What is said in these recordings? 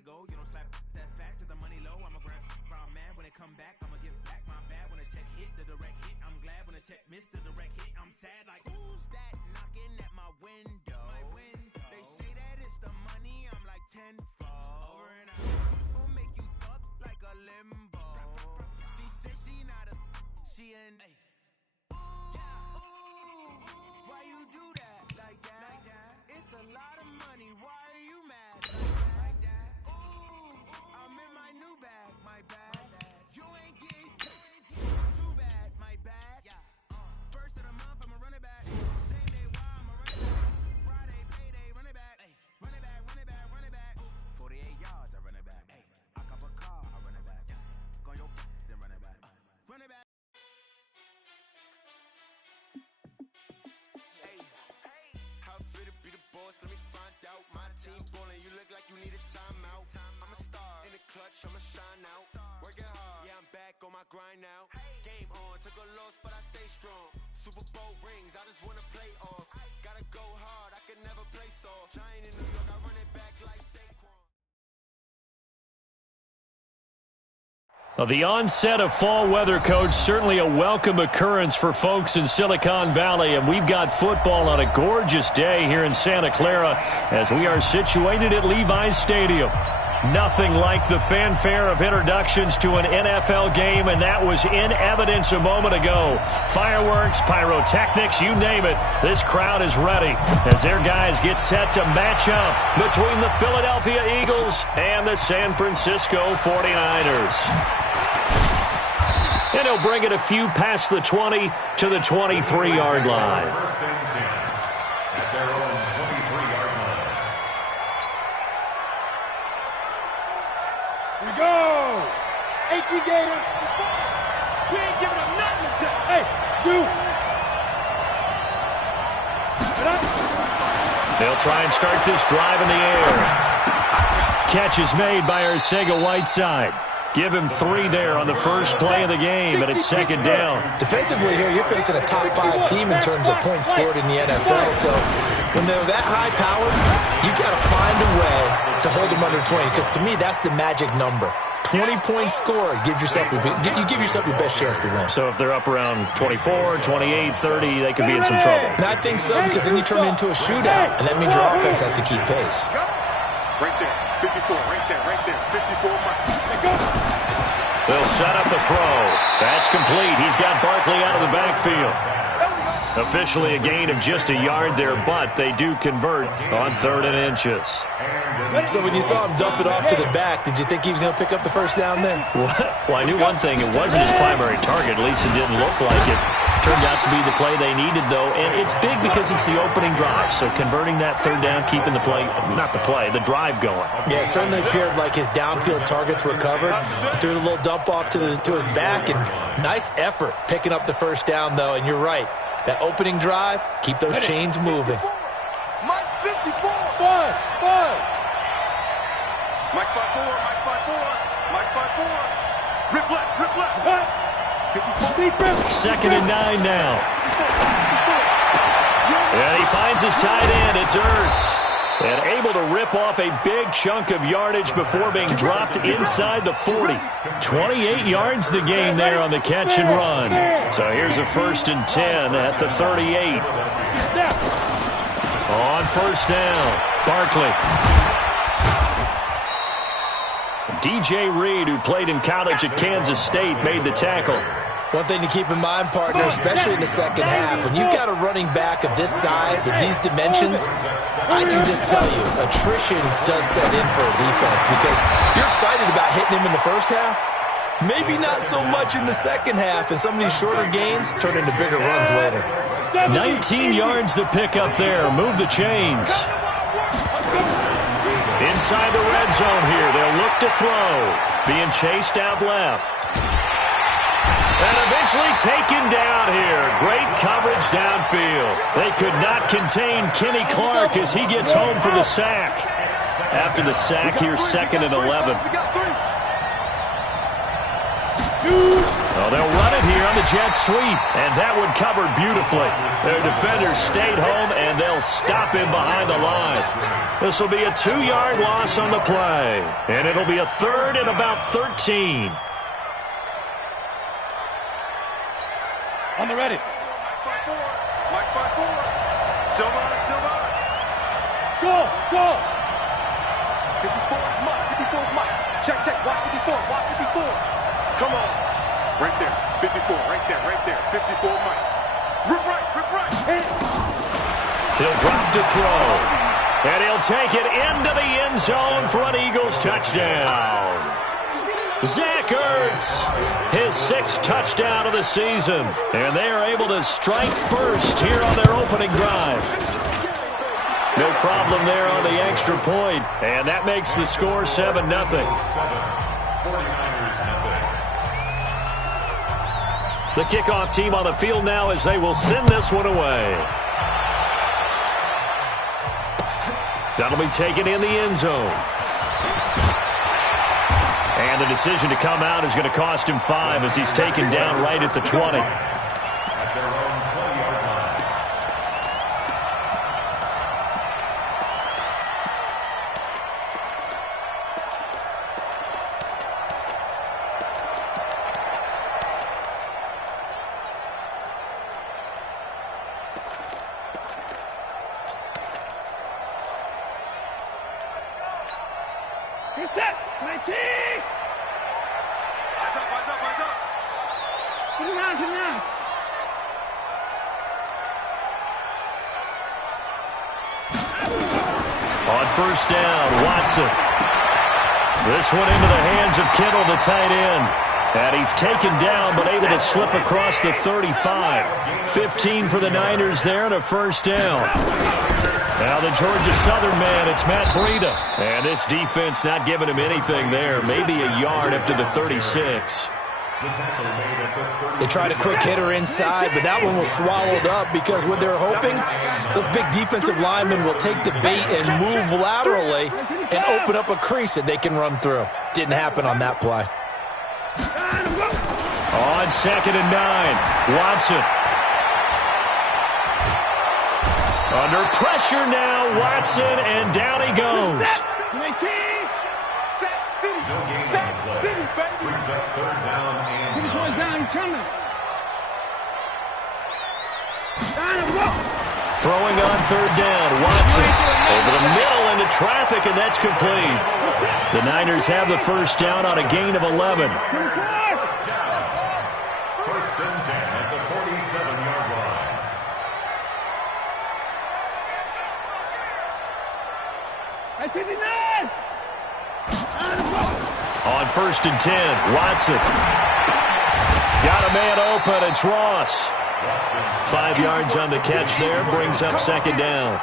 money go. You don't slap that's fast, the money low. I'm a grab brown man when it come back. I'ma give back my bad when a check hit the direct hit. I'm glad when a check missed the direct hit. I'm sad like who's that knocking at my window? They say that it's the money. I'm like tenfold. Over and out. Who'll make you up like a limbo? She said she not a she in. Why you do that like that? It's a lot of money. Why are you mad like that? Ooh, I'm in my new bag, my bag. You ain't getting too bad, my bad. First of the month, I'ma run it back. Same day, why I'ma run it back. Friday, payday, run it back. Run it back, run it back, run it back. 48 yards, I run it back. I cop a car, I run it back. Go your then run it back. Run it back. Let me find out my team ballin'. You look like you need a timeout. I'm a star in the clutch, I'ma shine out. Working hard, yeah, I'm back on my grind now. Game on, took a loss, but I stay strong. Super Bowl rings, I just wanna play off. Gotta go hard, I can never play soft. Giant in New York, I run it back like Saquon. Well, the onset of fall weather, Coach, certainly a welcome occurrence for folks in Silicon Valley, and we've got football on a gorgeous day here in Santa Clara as we are situated at Levi's Stadium. Nothing like the fanfare of introductions to an NFL game, and that was in evidence a moment ago. Fireworks, pyrotechnics, you name it. This crowd is ready as their guys get set to match up between the Philadelphia Eagles and the San Francisco 49ers. And he'll bring it a few past the 20 to the 23-yard line. At their own 23-yard line. We go! HB Gators. We ain't giving up nothing. Hey, dude. They'll try and start this drive in the air. Catch is made by Arcega-Whiteside. Give him 3 there on the first play of the game, and it's second down. Defensively here, you're facing a top-5 team in terms of points scored in the NFL. So when they're that high-powered, you got to find a way to hold them under 20, because to me, that's the magic number. 20-point score, you give yourself your best chance to win. So if they're up around 24, 28, 30, they could be in some trouble. And I think so, because then you turn it into a shootout, and that means your offense has to keep pace. Right there, 54, right there, 54. They'll set up the throw. That's complete. He's got Barkley out of the backfield. Officially a gain of just a yard there, but they do convert on 3rd and inches. So when you saw him dump it off to the back, did you think he was going to pick up the first down there? Well, I knew one thing. It wasn't his primary target. At least it didn't look like it. Turned out to be the play they needed, though, and it's big because it's the opening drive. So converting that 3rd down, keeping the play, not the play, the drive going. Yeah, it certainly appeared like his downfield targets were covered. Threw the little dump off to his back, and nice effort picking up the first down, though. And you're right, that opening drive, keep those chains moving. Mike 54. Five. Mike 5-4. Mike 5-4. Rip left. 2nd and 9 now. And he finds his tight end. It's Ertz. And able to rip off a big chunk of yardage before being dropped inside the 40. 28 yards the gain there on the catch and run. So here's a 1st and 10 at the 38. On 1st down, Barkley. DJ Reed, who played in college at Kansas State, made the tackle. One thing to keep in mind, partner, especially in the second half, when you've got a running back of this size, of these dimensions, I can just tell you, attrition does set in for a defense, because you're excited about hitting him in the first half, maybe not so much in the second half, and some of these shorter gains turn into bigger runs later. 19 yards to pick up there. Move the chains. Inside the red zone here. They'll look to throw. Being chased out left. And eventually taken down here. Great coverage downfield. They could not contain Kenny Clark as he gets home for the sack. After the sack, here's 2nd and 11. Well, they'll run it here on the jet sweep, and that one covered beautifully. Their defenders stayed home, and they'll stop him behind the line. This will be a 2-yard loss on the play, and it'll be a 3rd and about 13. On the ready. Mike 5-4. Silver. Go. 54 is Mike. 54 is Mike. Check. Watch 54. Come on. Right there. 54. Right there. 54 Mike. Rip right. He'll drop to throw, and he'll take it into the end zone for an Eagles touchdown. Zach Ertz, his 6th touchdown of the season, and they are able to strike first here on their opening drive. No problem there on the extra point, and that makes the score 7-0. 49ers nothing. The kickoff team on the field now as they will send this one away. That'll be taken in the end zone. And the decision to come out is going to cost him 5 as he's taken down right at the 20. At their own 20-yard line. Get set. 19. Eyes up. Turn around. On first down, Watson. This one into the hands of Kittle, the tight end. And he's taken down, but able to slip across the 35. 15 for the Niners there and a first down. Now the Georgia Southern man, it's Matt Breida. And this defense not giving him anything there. Maybe a yard up to the 36. They tried a quick hitter inside, but that one was swallowed up because what they're hoping, those big defensive linemen will take the bait and move laterally and open up a crease that they can run through. Didn't happen on that play. On 2nd and 9, Watson. Under pressure now, Watson, and down he goes. Sack City, baby. Brings up 3rd down and 9. Coming. Throwing on 3rd down, Watson over the middle into traffic, and that's complete. The Niners have the first down on a gain of 11. First and 10 at the 47-yard line. At 59. On 1st and 10, Watson. Got a man open, it's Ross. 5 yards on the catch there, brings up 2nd down.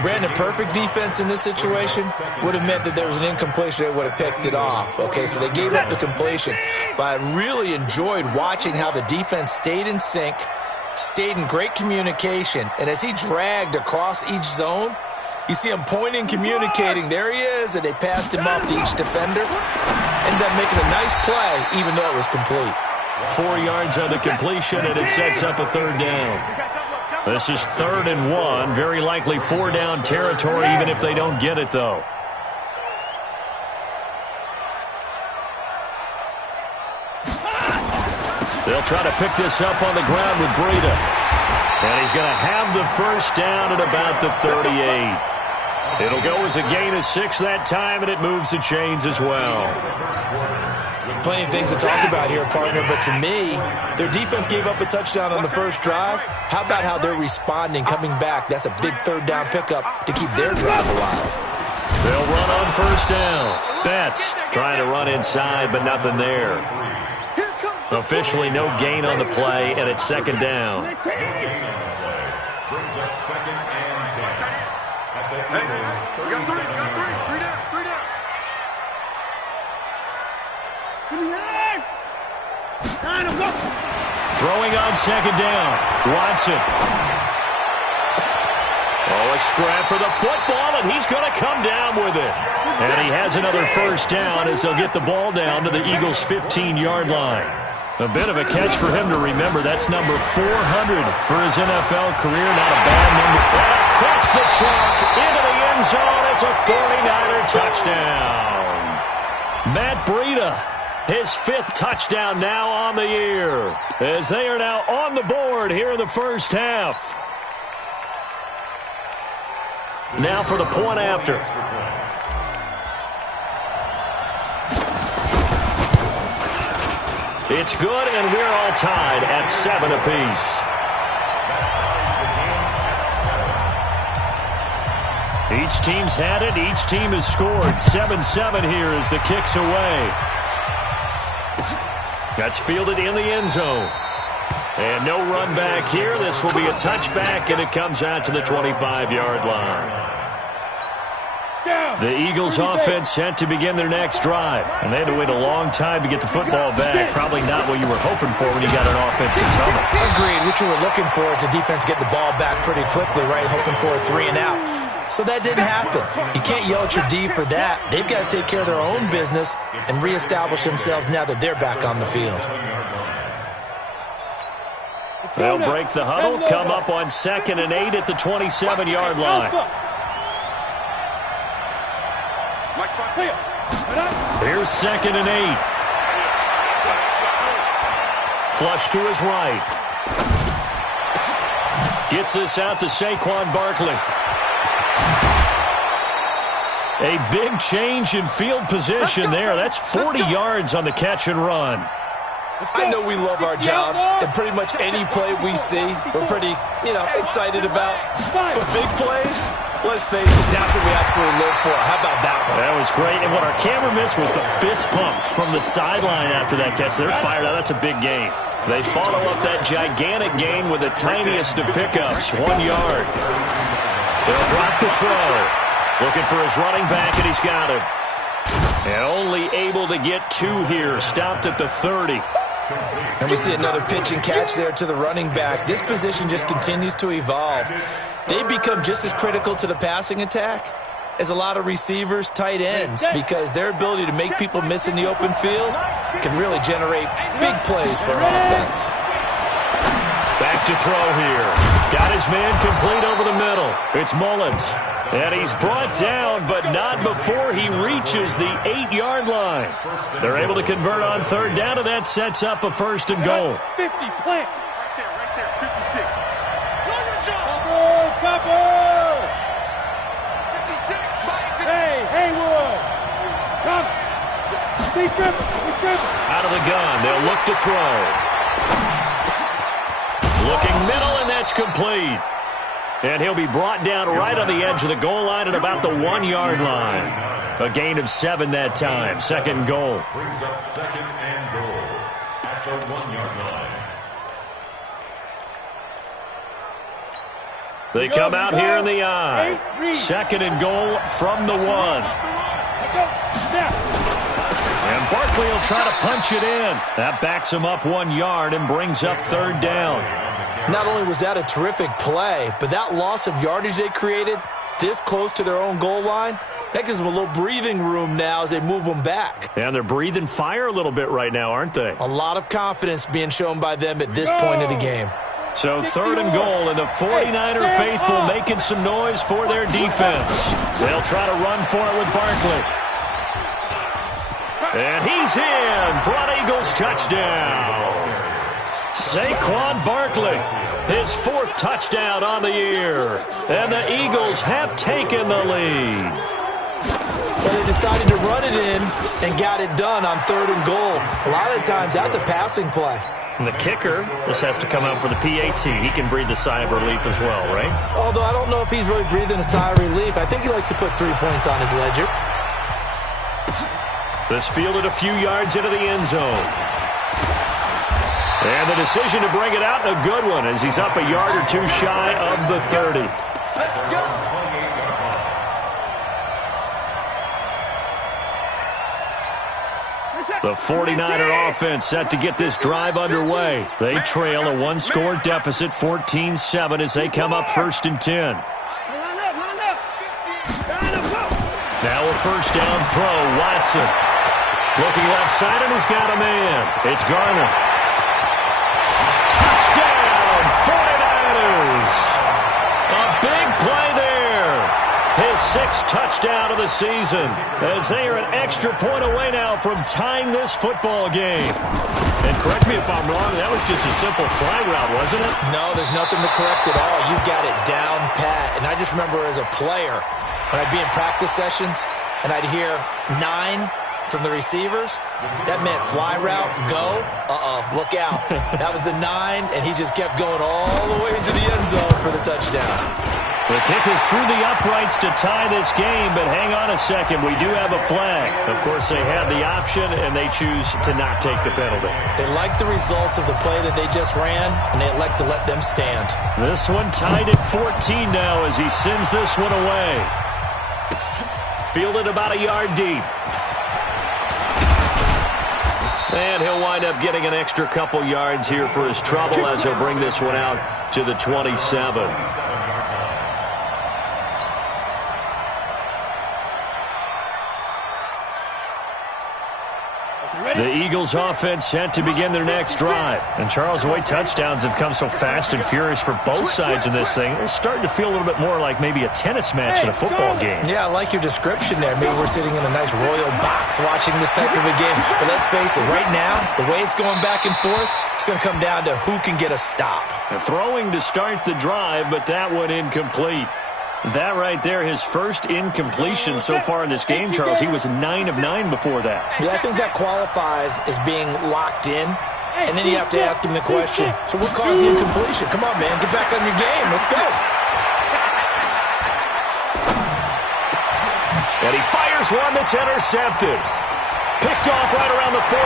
Brandon, perfect defense in this situation would have meant that there was an incompletion that would have picked it off. Okay, so they gave up the completion. But I really enjoyed watching how the defense stayed in sync, stayed in great communication, and as he dragged across each zone, you see him pointing, communicating. There he is, and they passed him off to each defender. Ended up making a nice play, even though it was complete. 4 yards on the completion, and it sets up a 3rd down. This is 3rd and 1. Very likely 4-down territory, even if they don't get it, though. They'll try to pick this up on the ground with Breida. And he's going to have the first down at about the 38. It'll go as a gain of 6 that time, and it moves the chains as well. Plenty of things to talk about here, partner, but to me, their defense gave up a touchdown on the first drive. How about how they're responding, coming back? That's a big 3rd down pickup to keep their drive alive. They'll run on first down. Betts trying to run inside, but nothing there. Officially no gain on the play, and it's 2nd down. Brings up 2nd and 10. At the Eagles' 37-yard line. 3 down. Throwing on 2nd down, Watson. Oh, a scrap for the football, and he's going to come down with it. And he has another first down as they'll get the ball down to the Eagles' 15-yard line. A bit of a catch for him to remember. That's number 400 for his NFL career. Not a bad number. And across the chalk into the end zone. It's a 49er touchdown. Matt Breida, his 5th touchdown now on the year, as they are now on the board here in the first half. Now for the point after. It's good, and we're all tied at 7 apiece. Each team's had it. Each team has scored. 7-7 here as the kick's away. That's fielded in the end zone. And no run back here. This will be a touchback, and it comes out to the 25-yard line. The Eagles offense set to begin their next drive. And they had to wait a long time to get the football back. Probably not what you were hoping for when you got an offense in trouble. Agreed. What you were looking for is the defense get the ball back pretty quickly, right? Hoping for a 3-and-out. So that didn't happen. You can't yell at your D for that. They've got to take care of their own business and reestablish themselves now that they're back on the field. They'll break the huddle, come up on 2nd and 8 at the 27-yard line. Here's 2nd and 8. Flush to his right. Gets this out to Saquon Barkley. A big change in field position there. That's 40 yards on the catch and run. I know we love our jobs, and pretty much any play we see, we're pretty, excited about. But big plays, let's face it, that's what we absolutely live for. How about that one? That was great. And what our camera missed was the fist pumps from the sideline after that catch. They're fired out. That's a big gain. They follow up that gigantic gain with the tiniest of pickups, 1 yard. They'll drop the throw. Looking for his running back, and he's got him. And only able to get 2 here. Stopped at the 30. And we see another pitch and catch there to the running back. This position just continues to evolve. They become just as critical to the passing attack as a lot of receivers, tight ends, because their ability to make people miss in the open field can really generate big plays for our offense. Back to throw here. Got his man complete over the middle. It's Mullins. And he's brought down, but not before he reaches the 8-yard line. They're able to convert on 3rd down, and that sets up a 1st and goal. 50, plant. Right there, 56. Chopper! 56, Hey, Haywood! Come! Big grip! Out of the gun, they'll look to throw. Looking middle, and that's complete. And he'll be brought down right on the edge of the goal line at about the 1-yard line. A gain of 7 that time. 2nd and goal. Brings up 2nd and goal at the 1-yard line. They come out here in the I. 2nd and goal from the 1. And Barkley will try to punch it in. That backs him up 1 yard and brings up 3rd down. Not only was that a terrific play, but that loss of yardage they created this close to their own goal line, that gives them a little breathing room now as they move them back. And they're breathing fire a little bit right now, aren't they? A lot of confidence being shown by them at this point of the game. So 3rd and goal, and the 49er faithful making some noise for their defense. They'll try to run for it with Barkley. And he's in for an Eagles touchdown. Saquon Barkley, his 4th touchdown on the year. And the Eagles have taken the lead. But they decided to run it in and got it done on 3rd and goal. A lot of times that's a passing play. And the kicker just has to come out for the PAT. He can breathe a sigh of relief as well, right? Although I don't know if he's really breathing a sigh of relief. I think he likes to put 3 points on his ledger. This fielded a few yards into the end zone. And the decision to bring it out, a good one, as he's up a yard or 2 shy of the 30. Let's go. The 49er offense set to get this drive underway. They trail a 1-score deficit, 14-7, as they come up 1st and 10. Now a 1st down throw, Watson. Looking left side, and he's got a man. It's Garner. 6th touchdown of the season, as they are an extra point away now from tying this football game. And correct me if I'm wrong, that was just a simple fly route, wasn't it? No, there's nothing to correct at all. You got it down pat. And I just remember as a player, when I'd be in practice sessions and I'd hear 9 from the receivers, that meant fly route, go, look out. That was the 9, and he just kept going all the way into the end zone for the touchdown. The kick is through the uprights to tie this game, but hang on a second. We do have a flag. Of course, they have the option, and they choose to not take the penalty. They like the results of the play that they just ran, and they elect to let them stand. This one tied at 14 now as he sends this one away. Fielded about a yard deep. And he'll wind up getting an extra couple yards here for his trouble as he'll bring this one out to the 27. The Eagles offense set to begin their next drive. And Charles, the way touchdowns have come so fast and furious for both sides of this thing, it's starting to feel a little bit more like maybe a tennis match in a football game. Yeah, I like your description there. Maybe we're sitting in a nice royal box watching this type of a game. But let's face it, right now, the way it's going back and forth, it's going to come down to who can get a stop. Throwing to start the drive, but that one incomplete. That right there, his first incompletion so far in this game, Charles. He was 9 of 9 before that. Yeah, I think that qualifies as being locked in. And then you have to ask him the question, so what caused the incompletion? Come on, man, get back on your game. Let's go. And he fires one that's intercepted. Picked off right around the 43.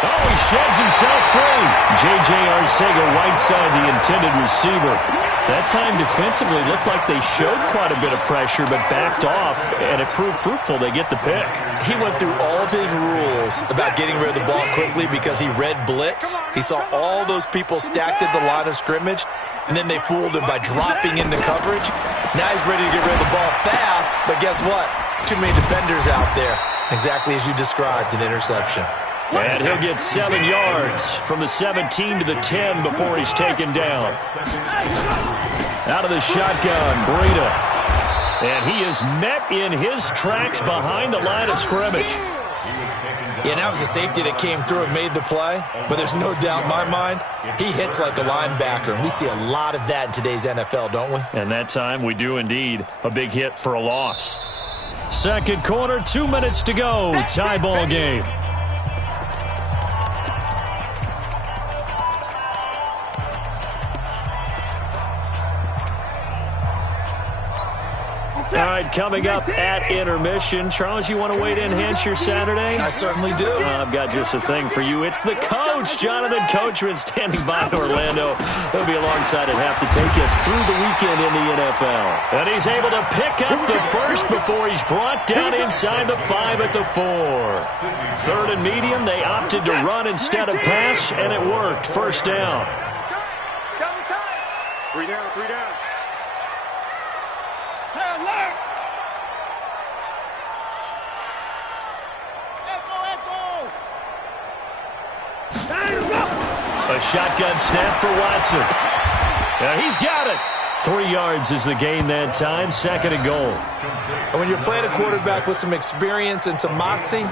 Oh, he sheds himself free. J.J. Arcega-Whiteside, the intended receiver. That time defensively looked like they showed quite a bit of pressure but backed off, and it proved fruitful. They get the pick. He went through all of his rules about getting rid of the ball quickly because he read blitz. He saw all those people stacked at the line of scrimmage, and then they fooled him by dropping into coverage. Now he's ready to get rid of the ball fast, but guess what? Too many defenders out there. Exactly as you described, an interception. And he'll get 7 yards from the 17 to the 10 before he's taken down. Out of the shotgun, Breida. And he is met in his tracks behind the line of scrimmage. Yeah, that was a safety that came through and made the play. But there's no doubt in my mind, he hits like a linebacker. And we see a lot of that in today's NFL, don't we? And that time we do indeed. A big hit for a loss. Second quarter, 2 minutes to go. Tie ball game. All right, coming up at intermission. Charles, you want to wait in, enhance your Saturday? I certainly do. I've got just a thing for you. It's the coach, Jonathan Coachman, standing by in Orlando. He'll be alongside at half to take us through the weekend in the NFL. And he's able to pick up the first before he's brought down inside the 5 at the 4. Third and medium, they opted to run instead of pass, and it worked. First down. 3 down, 3 down. A shotgun snap for Watson. He's got it. 3 yards is the gain that time. Second and goal. And when you're playing a quarterback with some experience and some moxie,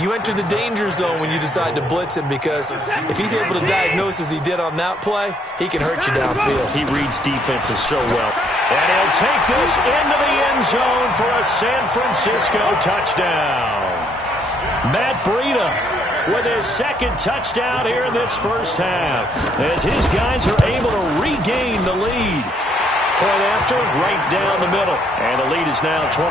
you enter the danger zone when you decide to blitz him, because if he's able to diagnose as he did on that play, he can hurt you downfield. He reads defenses so well. And he'll take this into the end zone for a San Francisco touchdown. Matt Breida with his second touchdown here in this first half, as his guys are able to regain the lead. Point after, right down the middle. And the lead is now 21-14.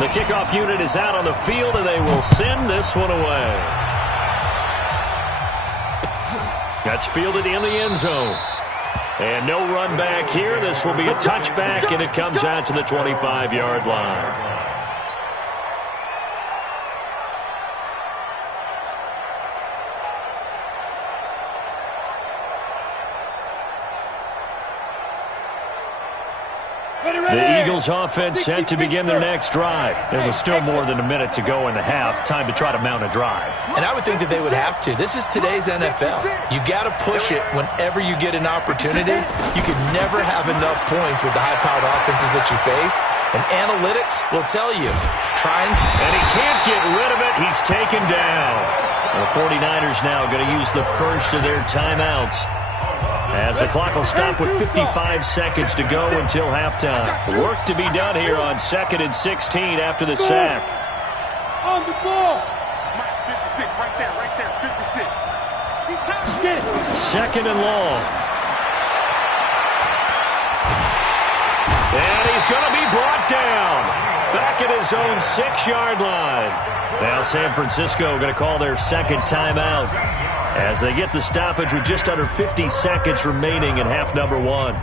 The kickoff unit is out on the field, and they will send this one away. That's fielded in the end zone. And no run back here. This will be a touchback, and it comes out to the 25-yard line. The Eagles offense set to begin their next drive. There was still more than a minute to go in the half. Time to try to mount a drive. And I would think that they would have to. This is today's NFL. You got to push it whenever you get an opportunity. You can never have enough points with the high-powered offenses that you face. And analytics will tell you. And he can't get rid of it. He's taken down. The 49ers now going to use the first of their timeouts, as the clock will stop with 55 seconds to go until halftime. Work to be done here on 2nd and 16 after the sack. On the ball. Mike, 56, right there, 56. He's time. 2nd and long. And he's going to be brought down. Back at his own 6-yard line. Now San Francisco going to call their second timeout as they get the stoppage with just under 50 seconds remaining in half number 1.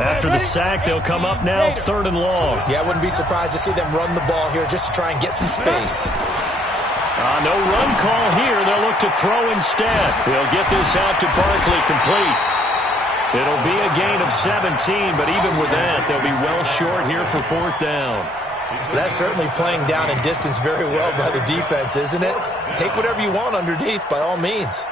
After the sack, they'll come up now 3rd and long. Yeah, I wouldn't be surprised to see them run the ball here just to try and get some space. No run call here. They'll look to throw instead. He'll get this out to Barkley complete. It'll be a gain of 17, but even with that, they'll be well short here for 4th down. That's certainly playing down and distance very well by the defense, isn't it? Take whatever you want underneath, by all means.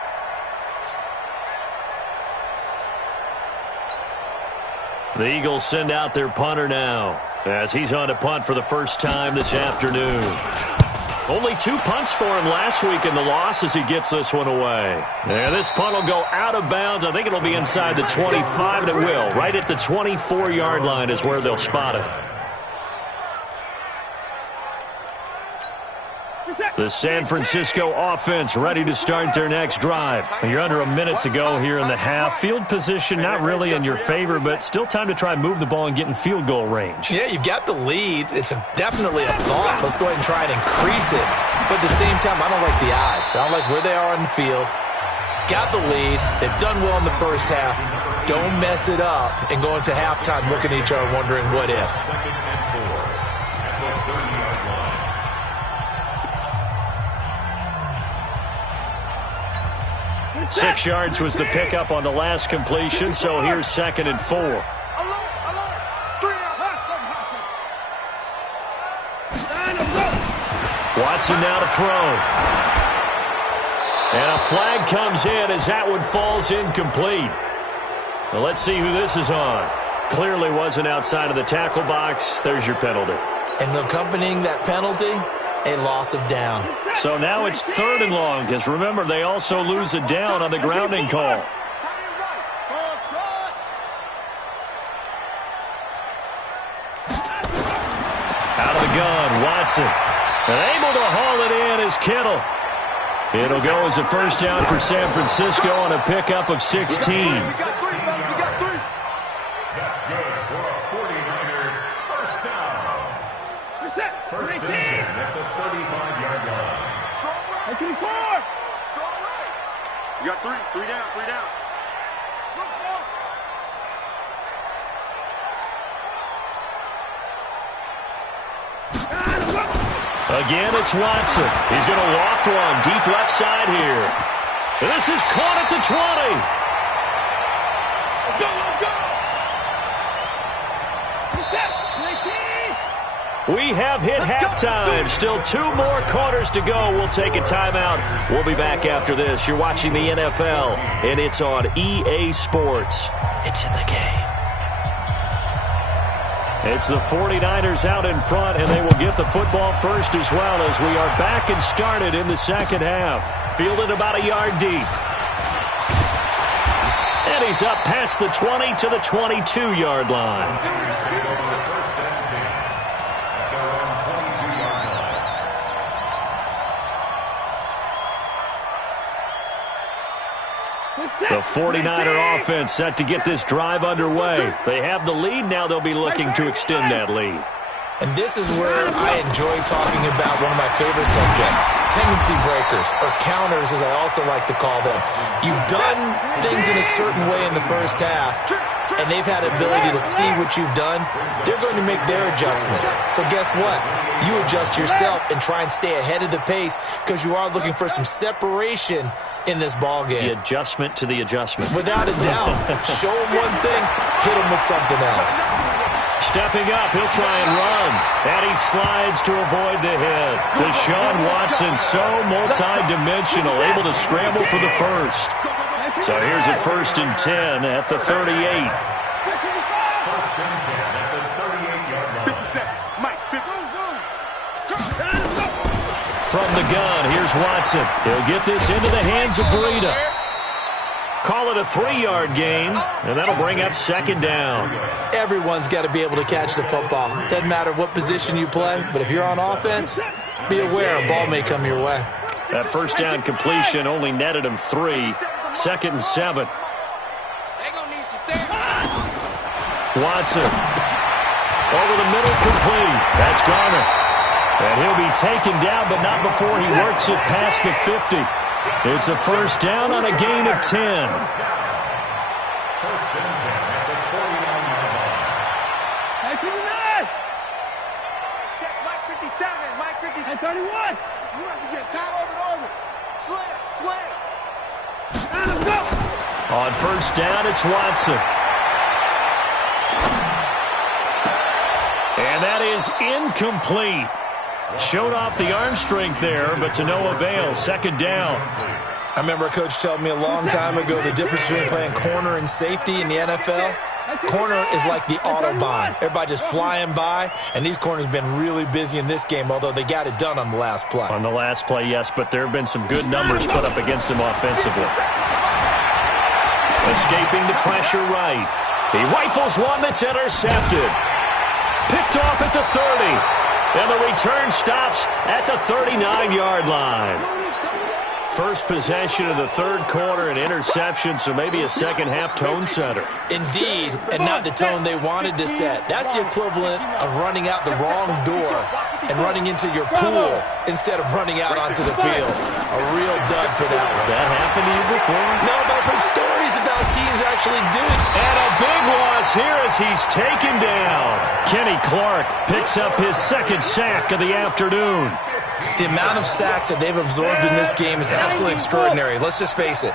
The Eagles send out their punter now, as he's on to punt for the first time this afternoon. Only 2 punts for him last week in the loss as he gets this one away. And this punt will go out of bounds. I think it'll be inside the 25, and it will. Right at the 24-yard line is where they'll spot it. The San Francisco offense ready to start their next drive. You're under a minute to go here in the half. Field position not really in your favor, but still time to try and move the ball and get in field goal range. Yeah, you've got the lead. It's definitely a thought. Let's go ahead and try and increase it. But at the same time, I don't like the odds. I don't like where they are on the field. Got the lead. They've done well in the first half. Don't mess it up and go into halftime looking at each other wondering what if. 6 yards was the pickup on the last completion, so here's 2nd and 4. Watson now to throw. And a flag comes in as that one falls incomplete. Well, let's see who this is on. Clearly wasn't outside of the tackle box. There's your penalty. And accompanying that penalty, a loss of down. So now it's 3rd and long, because remember, they also lose a down on the grounding call. Out of the gun, Watson. And able to haul it in is Kittle. It'll go as a first down for San Francisco on a pickup of 16. That's good for a 49er first down. First and 10 at the 35-yard line. You got 3 down. Again, it's Watson. He's going to loft one deep left side here. And this is caught at the 20. We have hit halftime. Still 2 more quarters to go. We'll take a timeout. We'll be back after this. You're watching the NFL, and it's on EA Sports. It's in the game. It's the 49ers out in front, and they will get the football first as well as we are back and started in the second half. Fielded about a yard deep. And he's up past the 20 to the 22-yard line. The 49er offense set to get this drive underway. They have the lead. Now they'll be looking to extend that lead. And this is where I enjoy talking about one of my favorite subjects, tendency breakers, or counters as I also like to call them. You've done things in a certain way in the first half, and they've had the ability to see what you've done. They're going to make their adjustments. So guess what? You adjust yourself and try and stay ahead of the pace because you are looking for some separation in this ball game. The adjustment to the adjustment. Without a doubt. Show him one thing, hit him with something else. Stepping up, he'll try and run. And he slides to avoid the hit. Deshaun Watson, so multi-dimensional, able to scramble for the first. So here's a 1st and 10 at the 38. 1st and 10 at the 38-yard line. 50 seconds. Mike, 50. From the gun, here's Watson. He'll get this into the hands of Breida. Call it a 3-yard gain, and that'll bring up 2nd down. Everyone's got to be able to catch the football. Doesn't matter what position you play, but if you're on offense, be aware a ball may come your way. That 1st down completion only netted him 3. 2nd and 7. Watson. Over the middle, complete. That's Garner. And he'll be taken down, but not before he works it past the 50. It's a 1st down on a gain of 10. 1st and 10 at the 49-yard line. Hey, 59! Check Mike 57. Mike 57. Hey, 31! You have to get time over. Slam. Let's go! On 1st down, it's Watson. And that is incomplete. Showed off the arm strength there, but to no avail. 2nd down. I remember a coach telling me a long time ago the difference between playing corner and safety in the NFL. Corner is like the Autobahn. Everybody just flying by, and these corners have been really busy in this game, although they got it done on the last play. On the last play, yes, but there have been some good numbers put up against him offensively. Escaping the pressure right. He rifles one that's intercepted. Picked off at the 30. And the return stops at the 39-yard line. First possession of the 3rd quarter, an interception, so maybe a second-half tone setter. Indeed, and not the tone they wanted to set. That's the equivalent of running out the wrong door and running into your pool instead of running out onto the field. A real dud for that one. Has that happened to you before? No, but I've heard stories about teams actually doing it. And a big loss here as he's taken down. Kenny Clark picks up his 2nd sack of the afternoon. The amount of sacks that they've absorbed in this game is absolutely extraordinary. Let's just face it.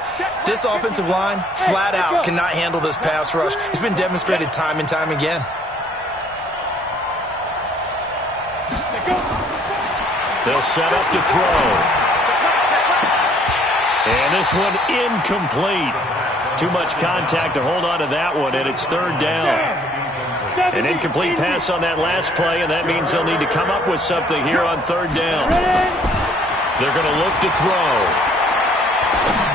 This offensive line, flat out, cannot handle this pass rush. It's been demonstrated time and time again. They'll set up to throw. And this one incomplete. Too much contact to hold on to that one, and it's 3rd down. An incomplete pass on that last play, and that means they'll need to come up with something here on 3rd down. They're going to look to throw.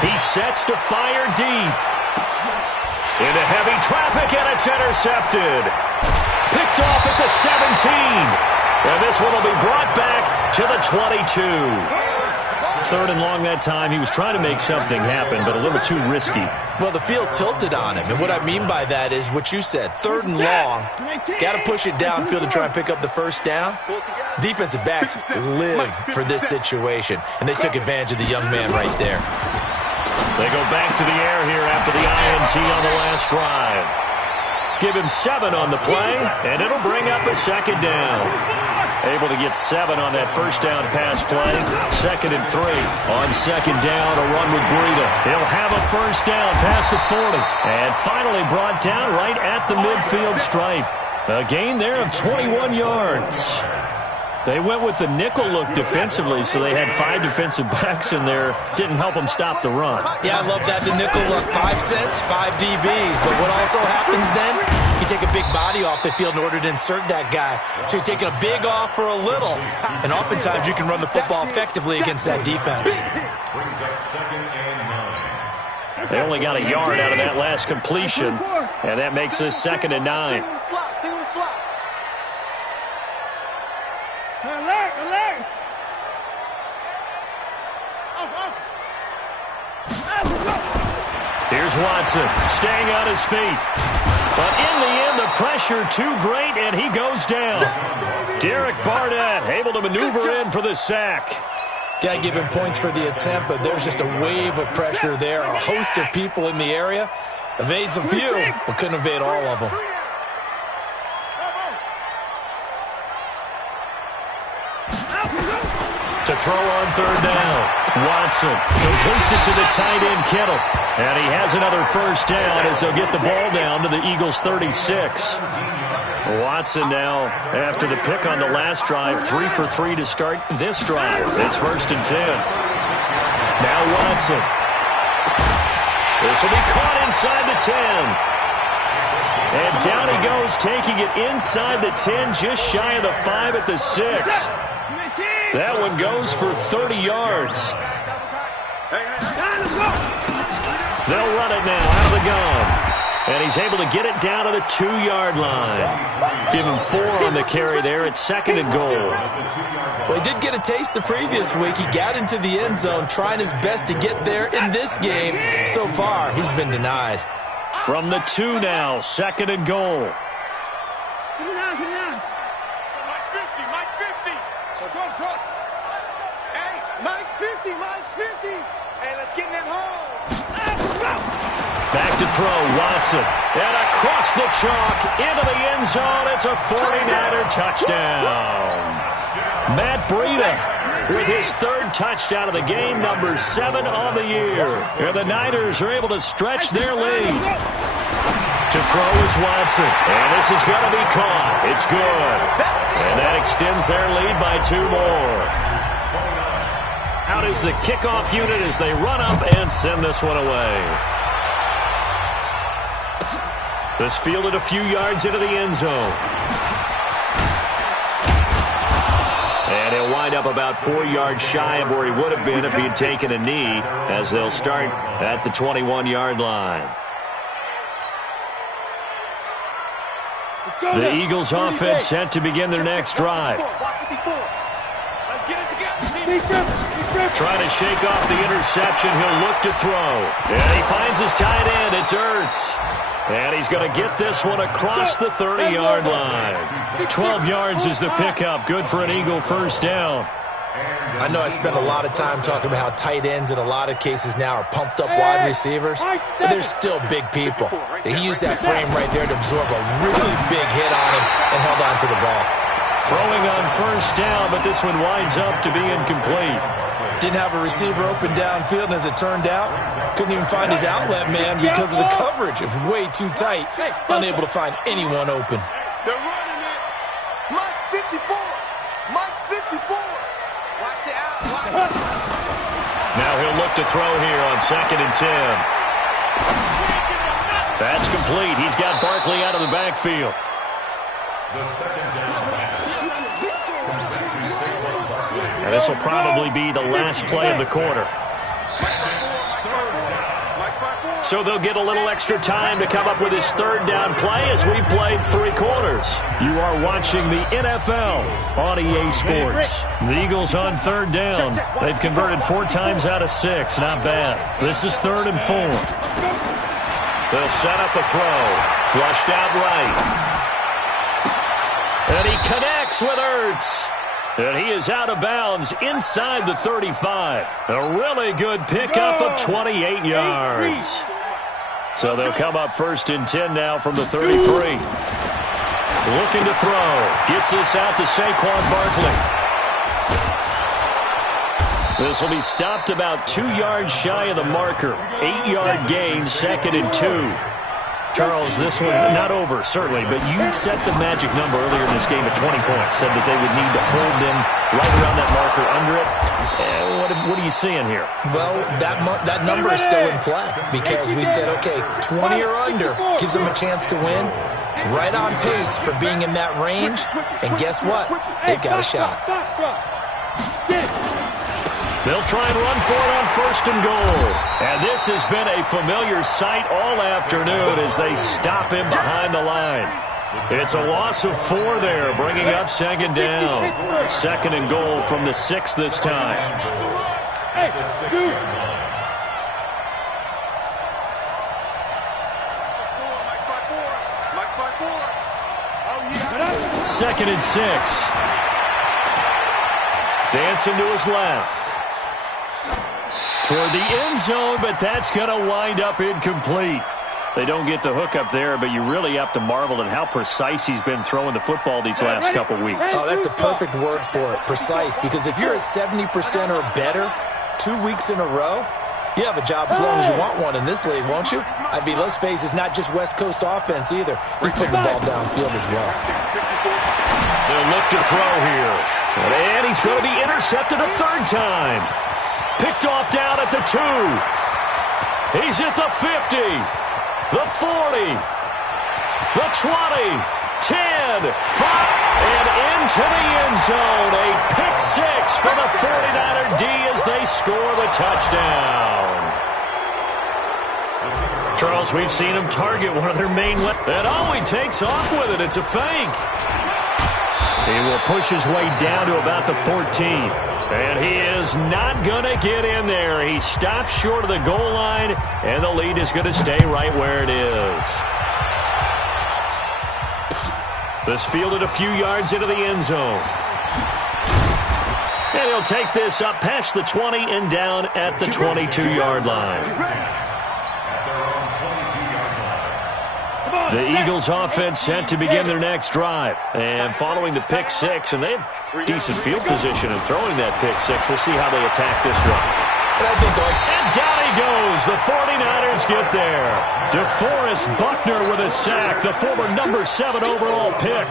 He sets to fire deep. Into heavy traffic, and it's intercepted. Picked off at the 17. And this one will be brought back to the 22. 3rd and long that time. He was trying to make something happen, but a little too risky. Well, the field tilted on him, and what I mean by that is what you said. 3rd and long, got to push it downfield to try and pick up the 1st down. Defensive backs live for this situation, and they took advantage of the young man right there. They go back to the air here after the INT on the last drive. Give him 7 on the play, and it'll bring up a 2nd down. Able to get 7 on that 1st down pass play. 2nd and 3. On 2nd down, a run with Breida. He'll have a 1st down past the 40. And finally brought down right at the midfield stripe. A gain there of 21 yards. They went with the nickel look defensively, so they had 5 defensive backs in there. Didn't help them stop the run. Yeah, I love that. The nickel look, 5 cents, 5 DBs. But what also happens then, you take a big body off the field in order to insert that guy. So you're taking a big off for a little. And oftentimes you can run the football effectively against that defense. Brings up 2nd and 9. They only got a yard out of that last completion, and that makes this 2nd and 9. Alert! Here's Watson, staying on his feet. But in the end, the pressure too great, and he goes down. Derek Barnett able to maneuver in for the sack. Got to give him points for the attempt, but there's just a wave of pressure there. A host of people in the area. Evades a few, but couldn't evade all of them. To throw on third down. Watson completes it to the tight end, Kittle. And he has another first down as they'll get the ball down to the Eagles' 36. Watson now, after the pick on the last drive, 3 for 3 to start this drive. It's 1st and 10. Now Watson. This will be caught inside the 10. And down he goes, taking it inside the 10, just shy of the 5 at the 6. That one goes for 30 yards. They'll run it now out of the gun. And he's able to get it down to the 2-yard line. Give him 4 on the carry there at 2nd and goal. Well, he did get a taste the previous week. He got into the end zone, trying his best to get there in this game. So far, he's been denied. From the 2 now, 2nd and goal. Mike's 50. Hey, let's get in that hole. Back to throw, Watson. And across the chalk, into the end zone. It's a 49er touchdown. Matt Breida with his 3rd touchdown of the game, number 7 on the year. And the Niners are able to stretch their lead. To throw is Watson. And this is going to be caught. It's good. And that extends their lead by 2 more. Out is the kickoff unit as they run up and send this one away. This fielded a few yards into the end zone. And he'll wind up about 4 yards shy of where he would have been if he had taken a knee, as they'll start at the 21-yard line. The Eagles offense set to begin their next drive. Trying to shake off the interception. He'll look to throw. And he finds his tight end. It's Ertz. And he's going to get this one across the 30-yard line. 12 yards is the pickup. Good for an Eagle first down. I know I spent a lot of time talking about how tight ends in a lot of cases now are pumped up wide receivers, but they're still big people. He used that frame right there to absorb a really big hit on him and held on to the ball. Throwing on first down, but this one winds up to be incomplete. Didn't have a receiver open downfield, and as it turned out, couldn't even find his outlet man because of the coverage. It was way too tight, unable to find anyone open. They're running it. Mike's 54. Mike's 54. Watch the out. Now he'll look to throw here on 2nd and 10. That's complete. He's got Barkley out of the backfield. And this will probably be the last play of the quarter. So they'll get a little extra time to come up with his 3rd down play as we've played 3 quarters. You are watching the NFL on EA Sports. The Eagles on 3rd down. They've converted 4 times out of 6. Not bad. This is 3rd and 4. They'll set up a throw. Flushed out right. And he connects with Ertz. And he is out of bounds inside the 35. A really good pickup of 28 yards. So they'll come up 1st and 10 now from the 33. Looking to throw. Gets this out to Saquon Barkley. This will be stopped about 2 yards shy of the marker. 8-yard gain, 2nd and 2. Charles, this one not over, certainly, but you set the magic number earlier in this game at 20 points. Said that they would need to hold them right around that marker under it. What are you seeing here? Well, that number is still in play because we said, okay, 20 or under gives them a chance to win. Right on pace for being in that range. And guess what? They've got a shot. They'll try and run for it on 1st and goal. And this has been a familiar sight all afternoon as they stop him behind the line. It's a loss of 4 there, bringing up 2nd down. 2nd and goal from the 6 this time. Mike 5-4. 2nd and 6. Dancing to his left. Toward the end zone, but that's going to wind up incomplete. They don't get the hook up there, but you really have to marvel at how precise he's been throwing the football these last couple weeks. Oh, that's a perfect word for it, precise, because if you're at 70% or better 2 weeks in a row, you have a job as long as you want one in this league, won't you? I mean, let's face it, it's not just West Coast offense either. He's putting the ball downfield as well. They'll look to throw here. And he's going to be intercepted a third time. Picked off down at the 2. He's at the 50. The 40. The 20. 10. 5. And into the end zone. A pick 6 for the 49er D as they score the touchdown. Charles, we've seen him target one of their main weapons. And he takes off with it. It's a fake. He will push his way down to about the 14. And he is not going to get in there. He stops short of the goal line, and the lead is going to stay right where it is. This fielded a few yards into the end zone. And he'll take this up past the 20 and down at the 22-yard line. The Eagles offense set to begin their next drive. And following the pick 6, and they have decent field position in throwing that pick 6. We'll see how they attack this one. And down he goes. The 49ers get there. DeForest Buckner with a sack, the former number 7 overall pick.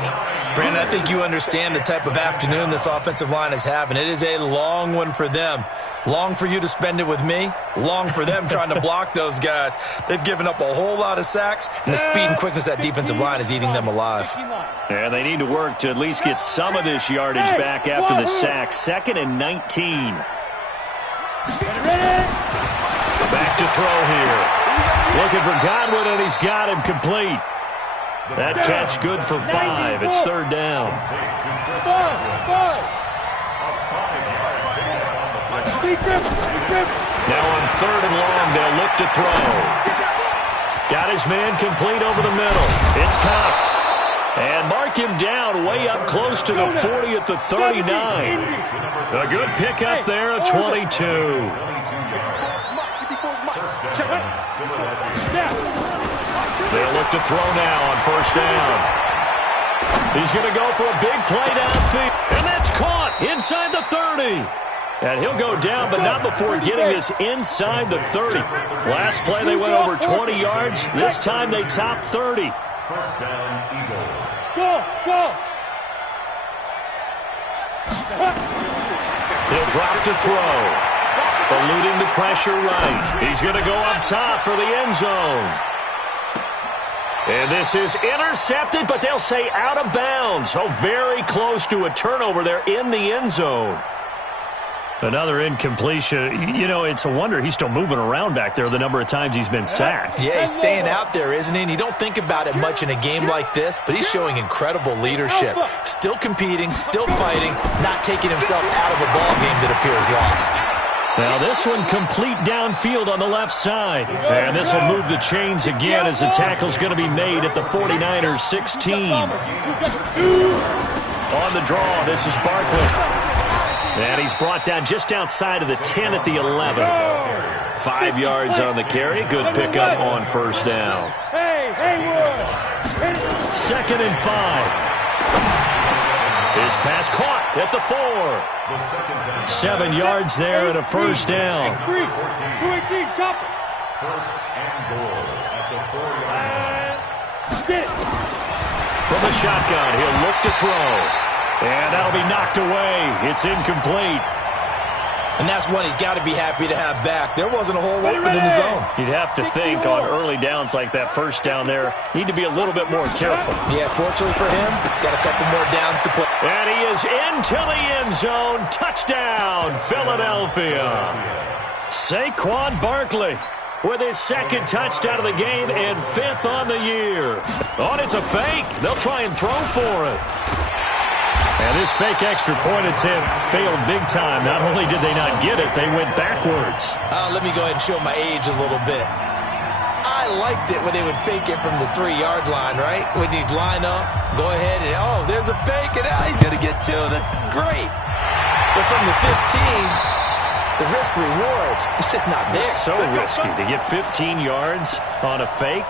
Brandon, I think you understand the type of afternoon this offensive line is having. It is a long one for them. Long for you to spend it with me. Long for them trying to block those guys. They've given up a whole lot of sacks, and the speed and quickness of that defensive line is eating them alive. And they need to work to at least get some of this yardage back after the sack. 2nd and 19. Back to throw here. Looking for Godwin, and he's got him complete. That catch good for 5. It's 3rd down. Now on 3rd and long, they'll look to throw. Got his man complete over the middle. It's Cox. And mark him down way up close to the 40 at the 39. A good pick up there, a 22. They'll look to throw now on 1st down. He's going to go for a big play downfield. And that's caught inside the 30. And he'll go down, but not before getting this inside the 30. Last play, they went over 20 yards. This time, they top 30. 1st down, Eagles. Go! He'll drop to throw. Eluding the pressure right. He's going to go up top for the end zone. And this is intercepted, but they'll say out of bounds. Oh, very close to a turnover there in the end zone. Another incompletion. You know, it's a wonder he's still moving around back there the number of times he's been sacked. Yeah, he's staying out there, isn't he? And you don't think about it much in a game like this, but he's showing incredible leadership. Still competing, still fighting, not taking himself out of a ball game that appears lost. Now this one complete downfield on the left side. And this will move the chains again as the tackle's going to be made at the 49ers 16. On the draw, this is Barkley. And he's brought down just outside of the 10 at the 11. 5 yards on the carry. Good pickup on 1st down. 2nd and 5. His pass caught at the 4. 7 yards there and a 1st down. 218, chop it. 1st and goal at the 4-yard line. Get it. From the shotgun, he'll look to throw. And that'll be knocked away. It's incomplete. And that's one he's got to be happy to have back. There wasn't a hole open in the zone. You'd have to think on early downs like that 1st down there, need to be a little bit more careful. Yeah, fortunately for him, got a couple more downs to play. And he is into the end zone. Touchdown, Philadelphia. Saquon Barkley with his 2nd touchdown of the game and 5th on the year. Oh, it's a fake. They'll try and throw for it. And this fake extra point attempt failed big time. Not only did they not get it, they went backwards. Let me go ahead and show my age a little bit. I I liked it when they would fake it from the 3-yard line, right? When you'd line up, go ahead, and oh, there's a fake, and he's going to get 2. That's great. But from the 15, the risk-reward, it's just not there. So risky to get 15 yards on a fake.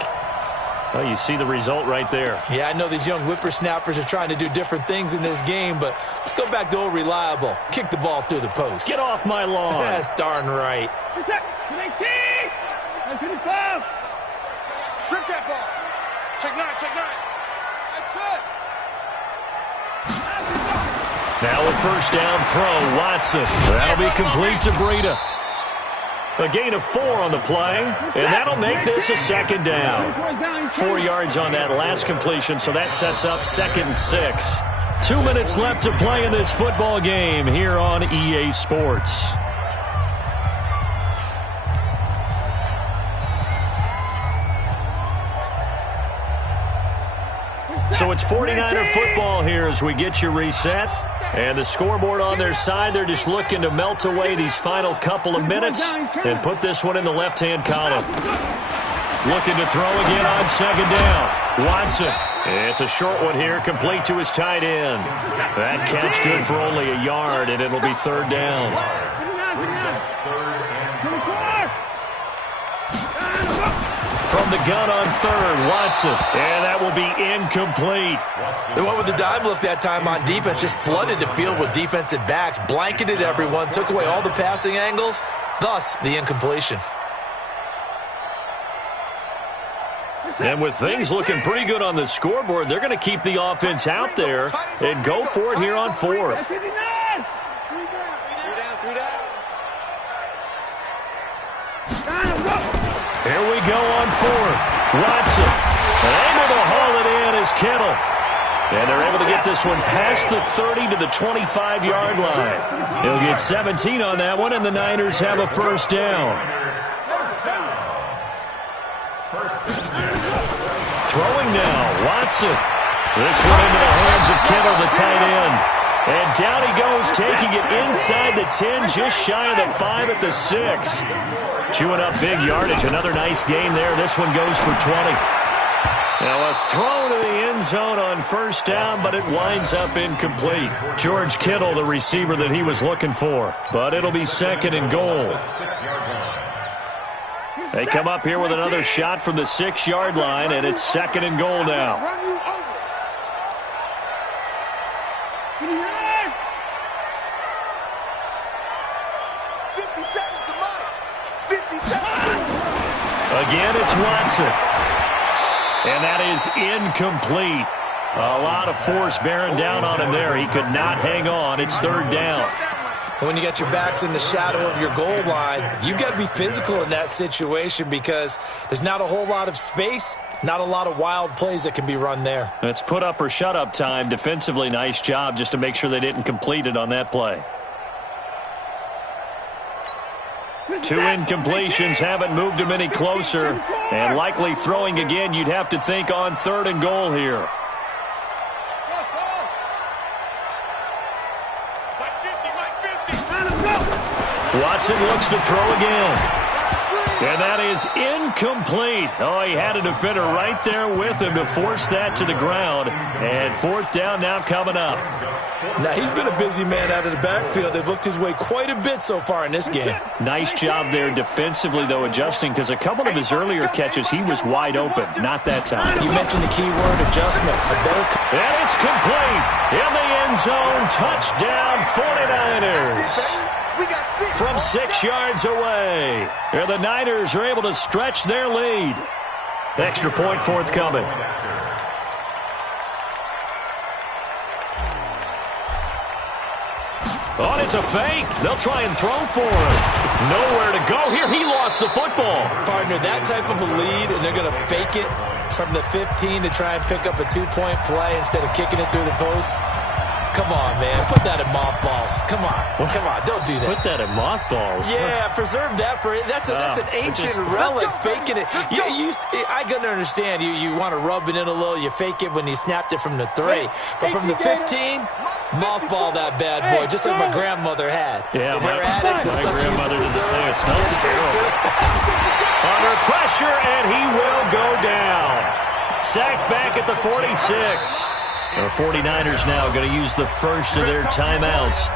Well, you see the result right there. Yeah, I know these young whippersnappers are trying to do different things in this game, but let's go back to old reliable. Kick the ball through the post. Get off my lawn. That's darn right. 55. Strip that ball. Check 9, check 9. That's it. Now a first down throw, Watson. That'll be complete to Breida. A gain of 4 on the play, and that'll make this a second down. 4 yards on that last completion, so that sets up 2nd and 6. 2 minutes left to play in this football game here on EA Sports. So it's 49er football here as we get you reset. And the scoreboard on their side, they're just looking to melt away these final couple of minutes and put this one in the left-hand column. Looking to throw again on second down. Watson. It's a short one here, complete to his tight end. That catch good for only a yard, and it'll be 3rd down. From the gun on 3rd, Watson. And that will be incomplete. They went with the dime look that time on defense, just flooded the field with defensive backs, blanketed everyone, took away all the passing angles, thus the incompletion. And with things looking pretty good on the scoreboard, they're going to keep the offense out there and go for it here on 4th. Here we go on 4th. Watson. Able to haul it in is Kittle. And they're able to get this one past the 30 to the 25-yard line. He'll get 17 on that one, and the Niners have a first down. Throwing now, Watson. This one into the hands of Kittle, the tight end. And down he goes, taking it inside the 10, just shy of the 5 at the 6. Chewing up big yardage. Another nice gain there. This one goes for 20. Now a throw to the end zone on first down, but it winds up incomplete. George Kittle, the receiver that he was looking for. But it'll be 2nd and goal. They come up here with another shot from the 6-yard line, and it's 2nd and goal now. Again, it's Watson. And that is incomplete. A lot of force bearing down on him there. He could not hang on. It's 3rd down. When you got your backs in the shadow of your goal line, you've got to be physical in that situation because there's not a whole lot of space, not a lot of wild plays that can be run there. It's put up or shut up time. Defensively, nice job just to make sure they didn't complete it on that play. 2 incompletions haven't moved him any closer. And likely throwing again, you'd have to think on 3rd and goal here. Watson looks to throw again. And that is incomplete. Oh, he had a defender right there with him to force that to the ground. And 4th down now coming up. Now, he's been a busy man out of the backfield. They've looked his way quite a bit so far in this game. Nice job there defensively, though, adjusting, because a couple of his earlier catches, he was wide open. Not that time. You mentioned the key word, adjustment. And it's complete. In the end zone, touchdown 49ers. From 6 yards away. And the Niners are able to stretch their lead. Extra point forthcoming. Oh, it's a fake. They'll try and throw for him. Nowhere to go here. He lost the football. Partner, that type of a lead, and they're going to fake it from the 15 to try and pick up a 2-point play instead of kicking it through the post. come on, man. Put that in mothballs. Come on. Come on. Don't do that. Put that in mothballs? Yeah, preserve that for it. That's an ancient relic, faking it. I can understand. You want to rub it in a little. You fake it when you snapped it from the 3. But from the 15, mothball that bad boy, just like my grandmother had. Yeah, my grandmother did the same. It smells terrible. Under pressure, and he will go down. Sacked back at the 46. The 49ers now going to use the first of their timeouts.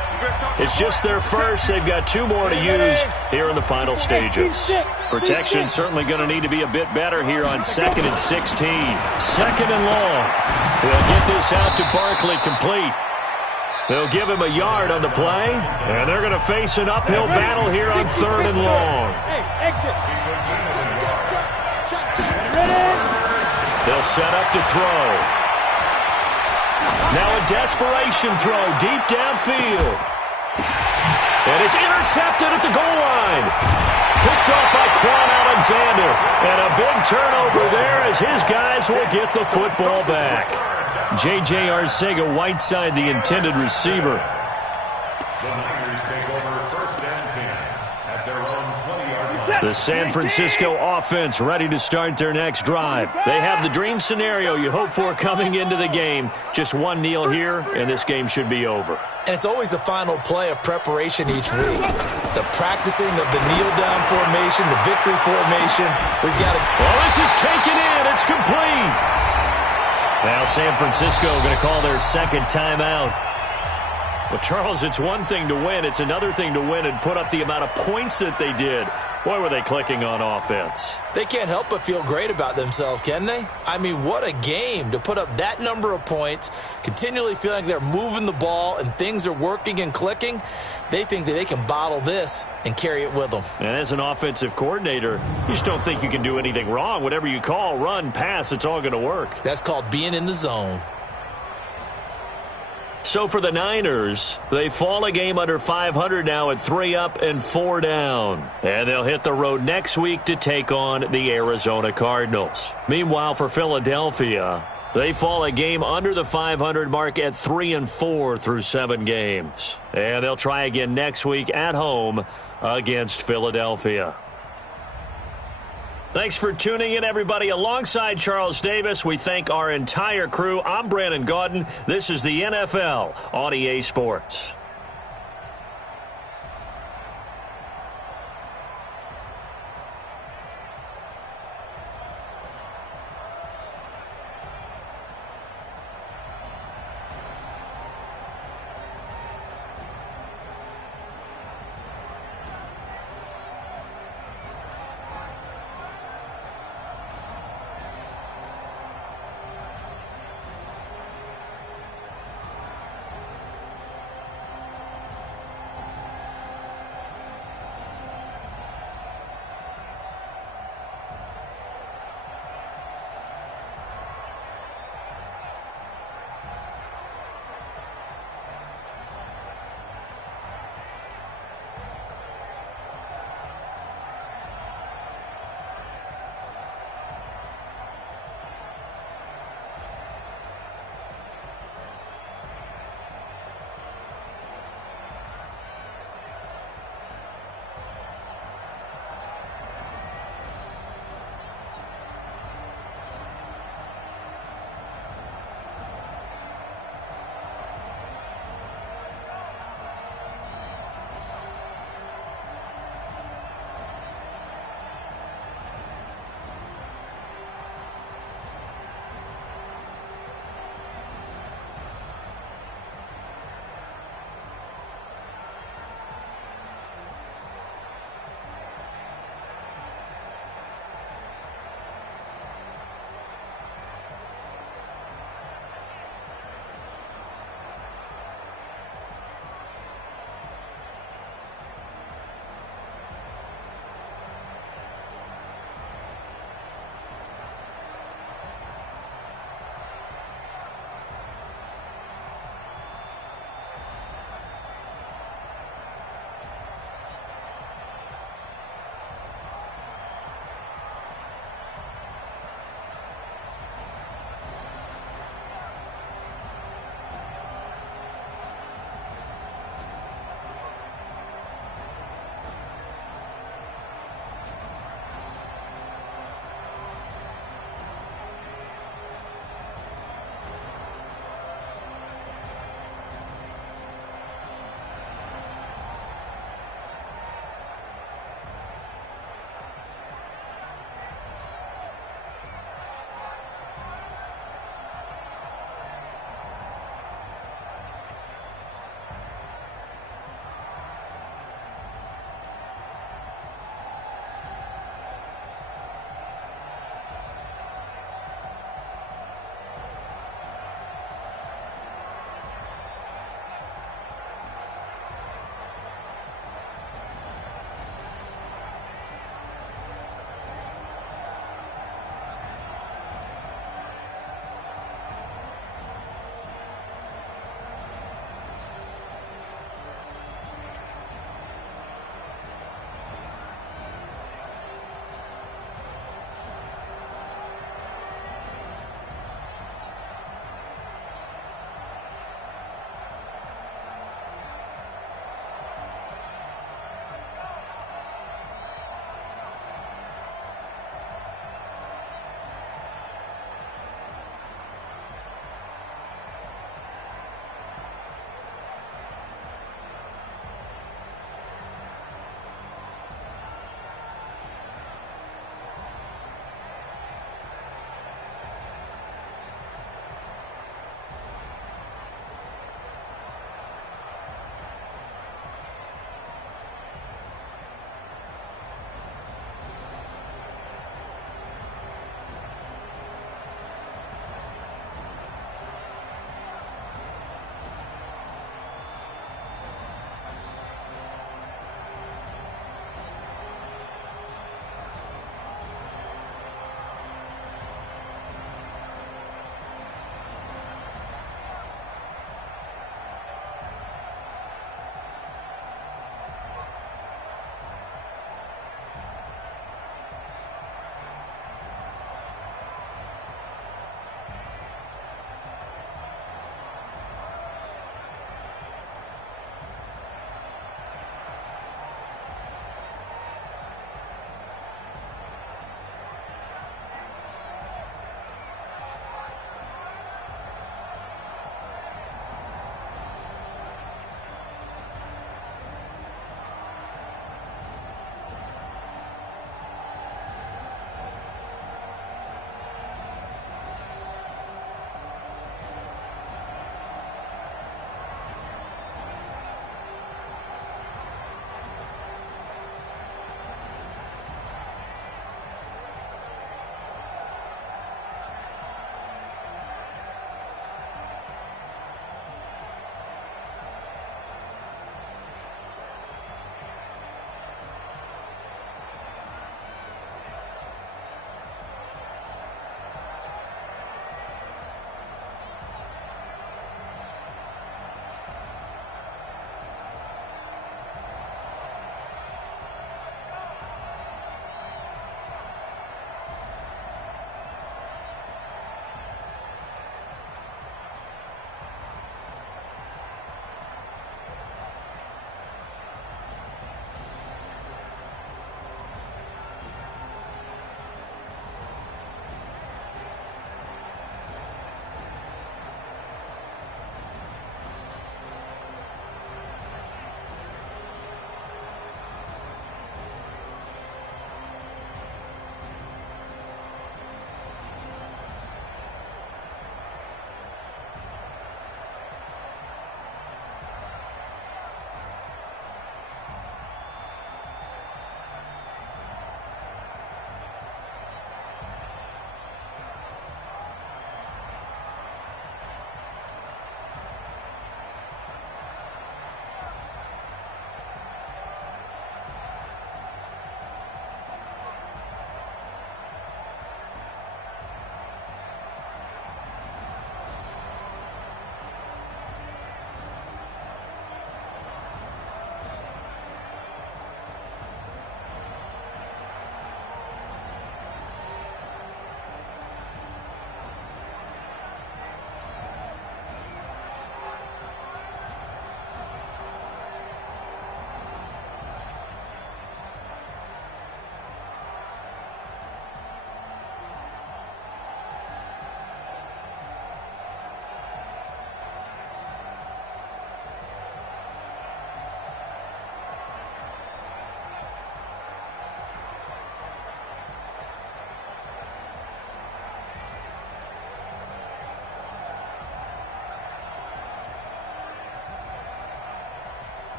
It's just their first. They've got 2 more to use here in the final stages. Protection certainly going to need to be a bit better here on 2nd and 16. 2nd and long. They'll get this out to Barkley, complete. They'll give him a yard on the play, and they're going to face an uphill battle here on 3rd and long. They'll set up to throw. Now a desperation throw deep downfield. And it's intercepted at the goal line. Picked off by Quan Alexander. And a big turnover there as his guys will get the football back. J.J. Arcega-Whiteside, the intended receiver. The Niners take over 1st and 10 at their own 20-yard line. The San Francisco offense ready to start their next drive. They have the dream scenario you hope for coming into the game. Just one kneel here, and this game should be over. And it's always the final play of preparation each week. The practicing of the kneel-down formation, the victory formation. We've got to... Well, this is taken in. It's complete. Now San Francisco going to call their 2nd timeout. Well, Charles, it's one thing to win. It's another thing to win and put up the amount of points that they did. Boy, were they clicking on offense. They can't help but feel great about themselves, can they? I mean, what a game to put up that number of points, continually feeling like they're moving the ball and things are working and clicking. They think that they can bottle this and carry it with them. And as an offensive coordinator, you just don't think you can do anything wrong. Whatever you call, run, pass, it's all going to work. That's called being in the zone. So for the Niners, they fall a game under 500 now at 3 up and 4 down. And they'll hit the road next week to take on the Arizona Cardinals. Meanwhile, for Philadelphia, they fall a game under the 500 mark at 3 and 4 through 7 games. And they'll try again next week at home against Philadelphia. Thanks for tuning in, everybody. Alongside Charles Davis, we thank our entire crew. I'm Brandon Gaudin. This is the NFL on EA Sports.